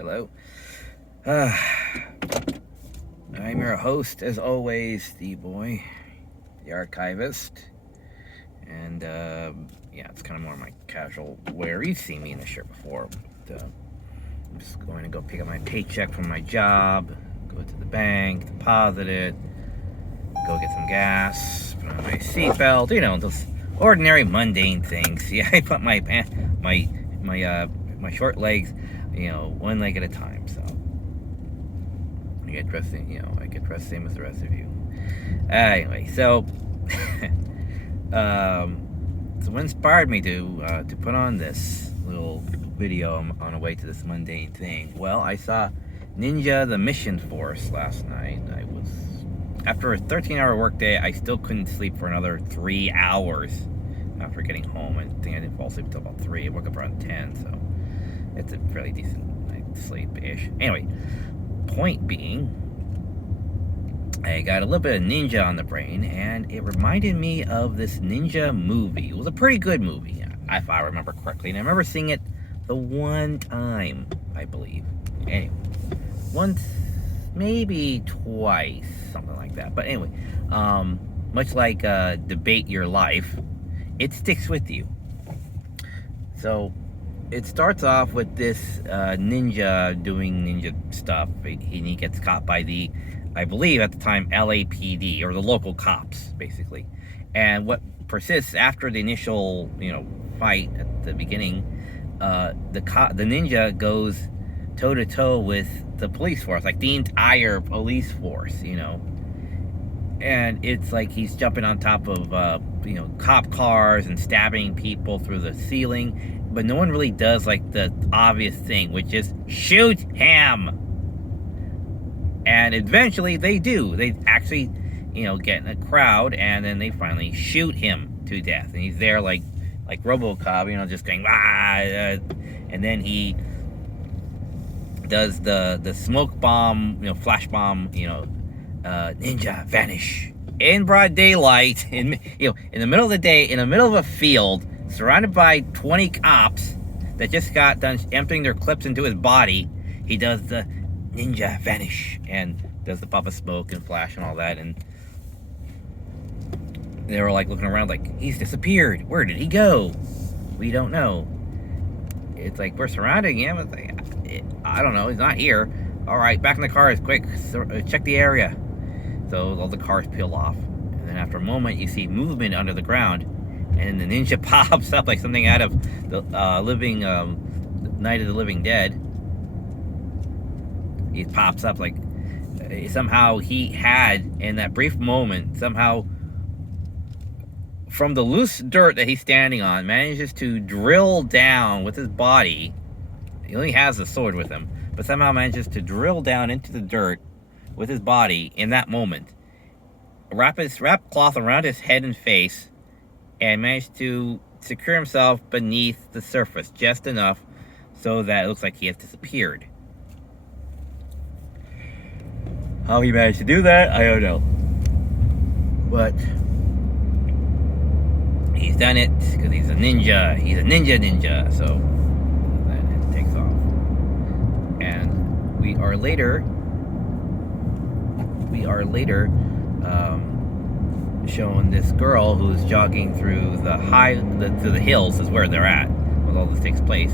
Hello. Uh, I'm your host, as always, the boy, the archivist. And, yeah, it's kind of more my casual wear. You've seen me in a shirt before. But, I'm just going to go pick up my paycheck from my job, go to the bank, deposit it, go get some gas, put on my seatbelt, those ordinary mundane things. Yeah, I put my short legs, one leg at a time. So I get dressed, same as the rest of you. Anyway, so so what inspired me to put on this little video on the way to this mundane thing? Well, I saw Ninja: The Mission Force last night. After a 13-hour workday, I still couldn't sleep for another 3 hours after getting home. I think I didn't fall asleep until about 3. I woke up around 10, so it's a fairly decent night's sleep-ish. Anyway, point being, I got a little bit of ninja on the brain, and it reminded me of this ninja movie. It was a pretty good movie, if I remember correctly, and I remember seeing it the one time, I believe. Anyway, once, maybe twice, something like that. But anyway, much like Debate Your Life, it sticks with you. So it starts off with this ninja doing ninja stuff. He gets caught by the, I believe at the time, LAPD, or the local cops, basically. And what persists after the initial, fight at the beginning, the ninja goes toe-to-toe with the police force, like the entire police force, and it's like he's jumping on top of cop cars and stabbing people through the ceiling, but no one really does like the obvious thing, which is shoot him. And eventually they do. They actually get in a crowd, and then they finally shoot him to death, and he's there like RoboCop, just going and then he does the smoke bomb, flash bomb, ninja vanish in broad daylight, in the middle of the day, in the middle of a field, surrounded by 20 cops that just got done emptying their clips into his body. He does the ninja vanish and does the puff of smoke and flash and all that, and they were like looking around like, he's disappeared. Where did he go? We don't know. It's like, we're surrounding him. It's like, I don't know, he's not here. All right, back in the cars, quick, check the area. So all the cars peel off, and then after a moment, you see movement under the ground, and the ninja pops up like something out of the Night of the Living Dead. He pops up like somehow he had, in that brief moment, somehow from the loose dirt that he's standing on, manages to drill down with his body. He only has a sword with him, but somehow manages to drill down into the dirt with his body in that moment, wrap cloth around his head and face, and managed to secure himself beneath the surface just enough so that it looks like he has disappeared. How he managed to do that, I don't know. But he's done it because he's a ninja. He's a ninja. So that takes off. And we are later shown this girl who's jogging through through the hills, is where they're at, where all this takes place.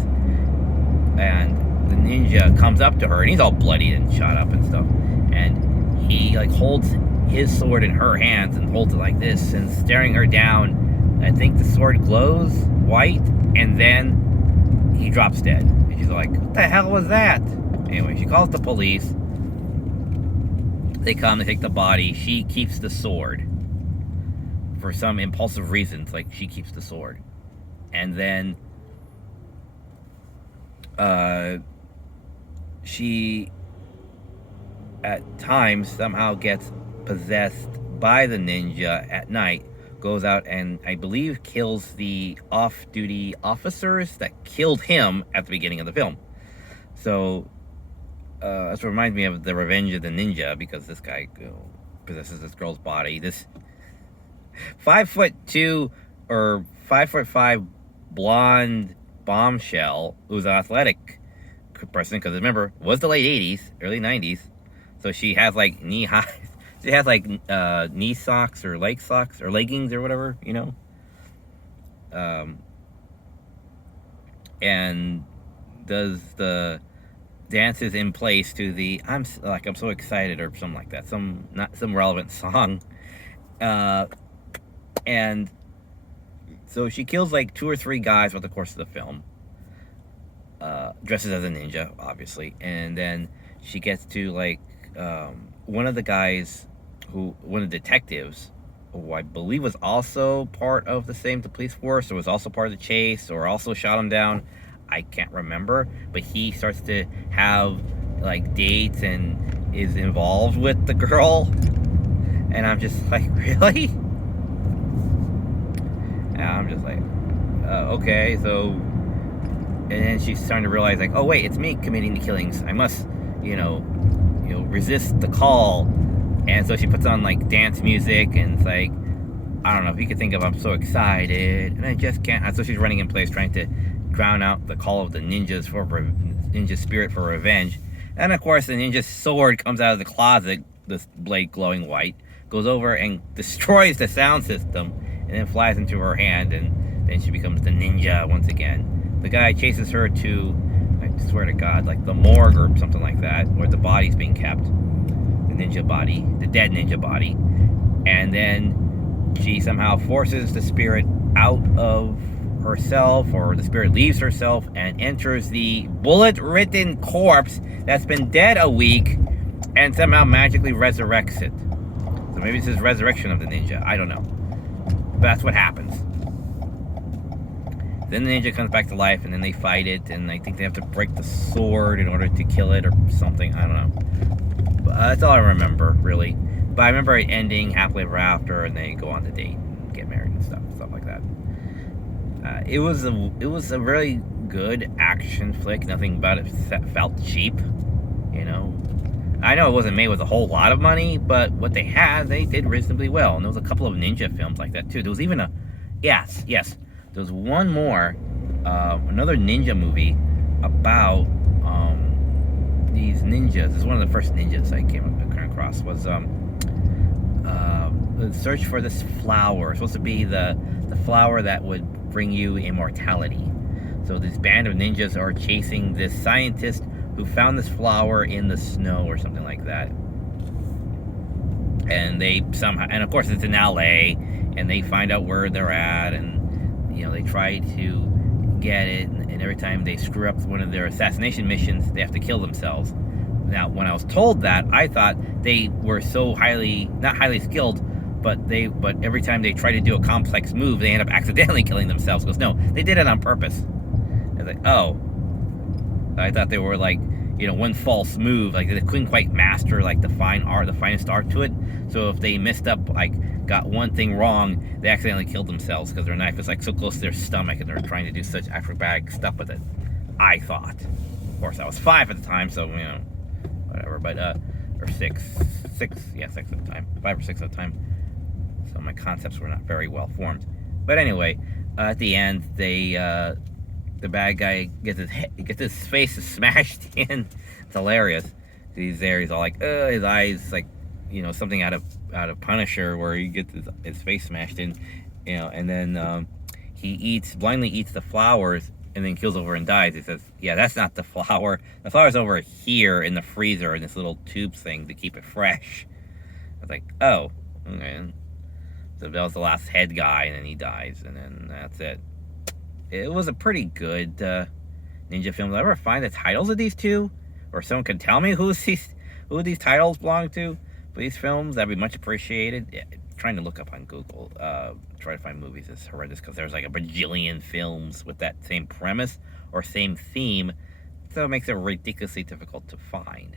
And the ninja comes up to her, and he's all bloody and shot up and stuff. And he holds his sword in her hands and holds it like this and staring her down. I think the sword glows white, and then he drops dead. And she's like, what the hell was that? Anyway, she calls the police. They come, they take the body. She keeps the sword. For some impulsive reasons, she keeps the sword. And then she at times somehow gets possessed by the ninja at night, goes out and I believe kills the off-duty officers that killed him at the beginning of the film. So this reminds me of The Revenge of the Ninja, because this guy possesses this girl's body. This 5'2" or 5'5" blonde bombshell who's an athletic person, because remember, it was the late 80s, early 90s. So she has like knee high, she has like knee socks or leg socks or leggings or whatever, you know. And does the dances in place to the I'm so excited or something like that, some relevant song. And so she kills like 2 or 3 guys over the course of the film, dresses as a ninja, obviously, and then she gets to like one of the guys, one of the detectives, who I believe was also part of the police force, or was also part of the chase, or also shot him down. I can't remember, but he starts to have like dates and is involved with the girl, and I'm just like, really? And I'm just like, okay, so, and then she's starting to realize like, oh wait, it's me committing the killings. I must, resist the call. And so she puts on like dance music, and it's like, I don't know if you could think of, I'm so excited, and I just can't. And so she's running in place, trying to drown out the call of the ninjas ninja spirit for revenge. And of course, the ninja sword comes out of the closet, this blade glowing white, goes over and destroys the sound system, and then flies into her hand, and then she becomes the ninja once again. The guy chases her to, I swear to God, like the morgue or something like that, where the body's being kept. The ninja body, the dead ninja body. And then she somehow forces the spirit out of herself, or the spirit leaves herself and enters the bullet-ridden corpse that's been dead a week, and somehow magically resurrects it. So maybe this is resurrection of the ninja. I don't know. But that's what happens. Then the ninja comes back to life, and then they fight it, and I think they have to break the sword in order to kill it or something. I don't know. But that's all I remember, really. But I remember it ending happily ever after, and they go on the date and get married and stuff like that. It was a really good action flick. Nothing about it felt cheap, you know. I know it wasn't made with a whole lot of money, but what they had, they did reasonably well. And there was a couple of ninja films like that too. There was even yes, there was one more, another ninja movie about these ninjas. This is one of the first ninjas I came across. Was search for this flower. It's supposed to be the flower that would bring you immortality. So this band of ninjas are chasing this scientist who found this flower in the snow or something like that. And they somehow, and of course it's in LA, and they find out where they're at, and they try to get it, and every time they screw up one of their assassination missions, they have to kill themselves. Now, when I was told that, I thought they were so not highly skilled, but every time they try to do a complex move, they end up accidentally killing themselves. Because no, they did it on purpose. I was like, oh, I thought they were like, one false move, like they couldn't quite master like the finest art to it. So if they messed up, like got one thing wrong, they accidentally killed themselves because their knife is like so close to their stomach, and they're trying to do such acrobatic stuff with it. I thought. Of course, I was 5 at the time, so whatever. But or 6 at the time, 5 or 6 at the time. So my concepts were not very well formed. But anyway, at the end, the bad guy gets his face smashed in. It's hilarious. He's there. He's all like, his eyes like, something out of Punisher, where he gets his face smashed in, and then he blindly eats the flowers, and then kills over and dies. He says, yeah, that's not the flower. The flower's over here in the freezer in this little tube thing to keep it fresh. I was like, oh, okay. So that was the last head guy, and then he dies, and then that's it. It was a pretty good ninja film. Did I ever find the titles of these two? Or someone can tell me who these titles belong to for these films? That'd be much appreciated. Yeah, trying to look up on Google, try to find movies is horrendous, because there's like a bajillion films with that same premise or same theme, so it makes it ridiculously difficult to find.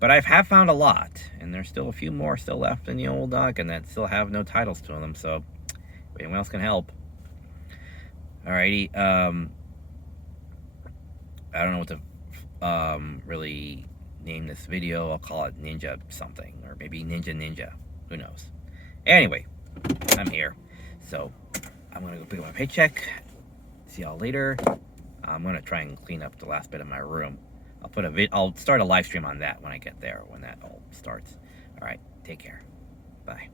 But I have found a lot, and there's still a few more still left in the old dock, and that still have no titles to them, so if anyone else can help. Alrighty, I don't know what to really name this video. I'll call it Ninja something, or maybe Ninja. Who knows? Anyway, I'm here, so I'm gonna go pick up my paycheck. See y'all later. I'm gonna try and clean up the last bit of my room. I'll start a live stream on that when I get there, when that all starts. All right, take care. Bye.